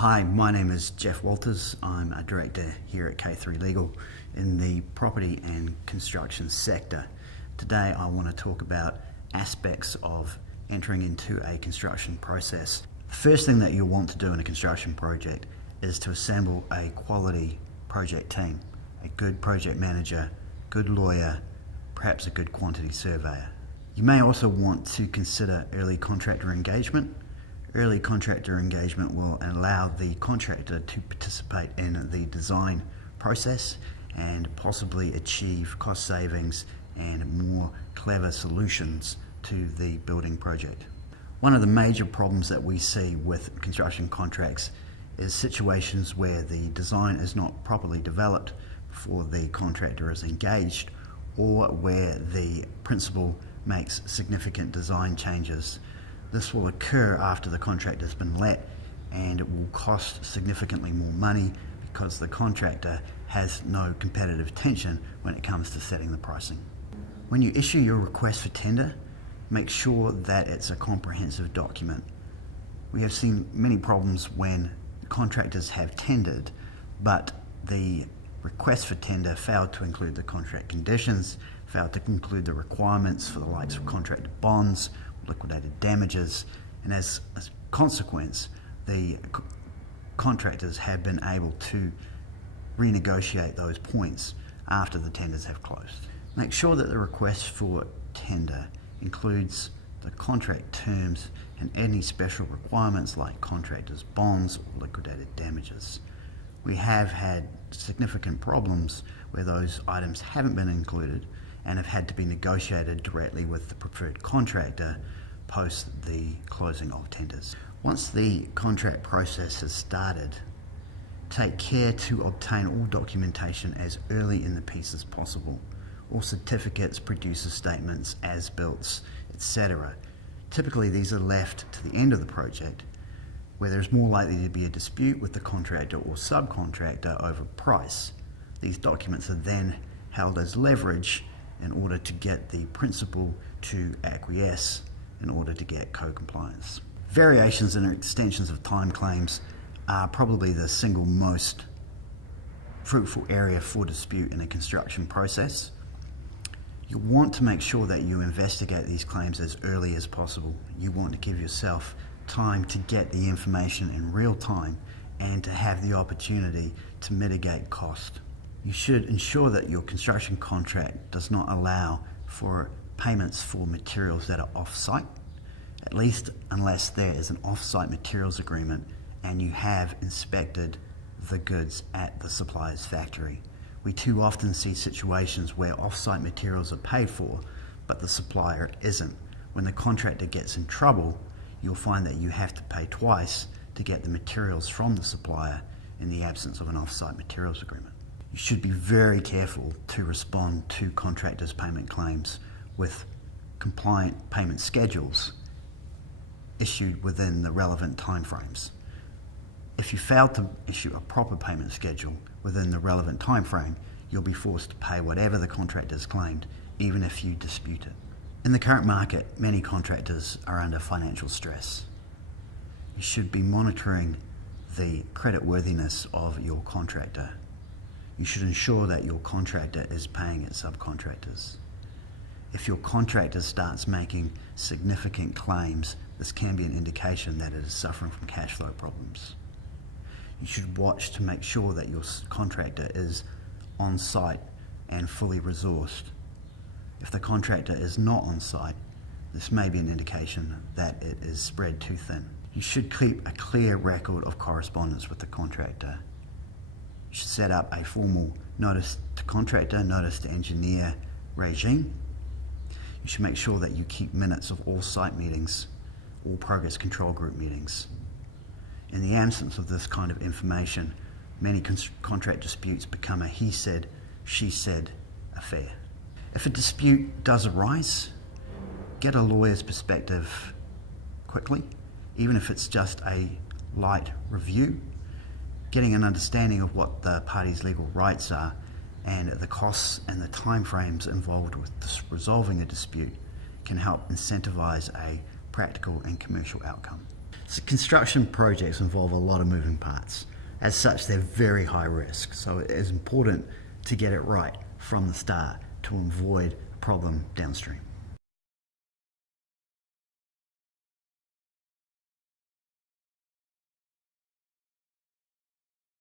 Hi, my name is Jeff Walters. I'm a director here at K3 Legal in the property and construction sector. Today I want to talk about aspects of entering into a construction process. The first thing that you'll want to do in a construction project is to assemble a quality project team, a good project manager, good lawyer, perhaps a good quantity surveyor. You may also want to consider early contractor engagement. Early contractor engagement will allow the contractor to participate in the design process and possibly achieve cost savings and more clever solutions to the building project. One of the major problems that we see with construction contracts is situations where the design is not properly developed before the contractor is engaged, or where the principal makes significant design changes. This will occur after the contract has been let, and it will cost significantly more money because the contractor has no competitive tension when it comes to setting the pricing. When you issue your request for tender, make sure that it's a comprehensive document. We have seen many problems when contractors have tendered, but the request for tender failed to include the contract conditions, failed to include the requirements for the likes of contractor bonds, liquidated damages, and as a consequence, the contractors have been able to renegotiate those points after the tenders have closed. Make sure that the request for tender includes the contract terms and any special requirements like contractors' bonds or liquidated damages. We have had significant problems where those items haven't been included and have had to be negotiated directly with the preferred contractor post the closing of tenders. Once the contract process has started, take care to obtain all documentation as early in the piece as possible. All certificates, producer statements, as-builts, etc. Typically these are left to the end of the project, where there's more likely to be a dispute with the contractor or subcontractor over price. These documents are then held as leverage in order to get the principal to acquiesce in order to get co-compliance. Variations and extensions of time claims are probably the single most fruitful area for dispute in a construction process. You want to make sure that you investigate these claims as early as possible. You want to give yourself time to get the information in real time and to have the opportunity to mitigate cost. You should ensure that your construction contract does not allow for payments for materials that are off-site, at least unless there is an off-site materials agreement and you have inspected the goods at the supplier's factory. We too often see situations where off-site materials are paid for, but the supplier isn't. When the contractor gets in trouble, you'll find that you have to pay twice to get the materials from the supplier in the absence of an off-site materials agreement. You should be very careful to respond to contractors' payment claims with compliant payment schedules issued within the relevant timeframes. If you fail to issue a proper payment schedule within the relevant timeframe, you'll be forced to pay whatever the contractor has claimed, even if you dispute it. In the current market, many contractors are under financial stress. You should be monitoring the creditworthiness of your contractor. You should ensure that your contractor is paying its subcontractors. If your contractor starts making significant claims, this can be an indication that it is suffering from cash flow problems. You should watch to make sure that your contractor is on site and fully resourced. If the contractor is not on site, this may be an indication that it is spread too thin. You should keep a clear record of correspondence with the contractor. You should set up a formal notice to contractor, notice to engineer regime. You should make sure that you keep minutes of all site meetings, all progress control group meetings. In the absence of this kind of information, many contract disputes become a he said, she said affair. If a dispute does arise, get a lawyer's perspective quickly, even if it's just a light review. Getting an understanding of what the parties' legal rights are and the costs and the timeframes involved with resolving a dispute can help incentivize a practical and commercial outcome. So construction projects involve a lot of moving parts. As such, they're very high risk. So it is important to get it right from the start to avoid a problem downstream.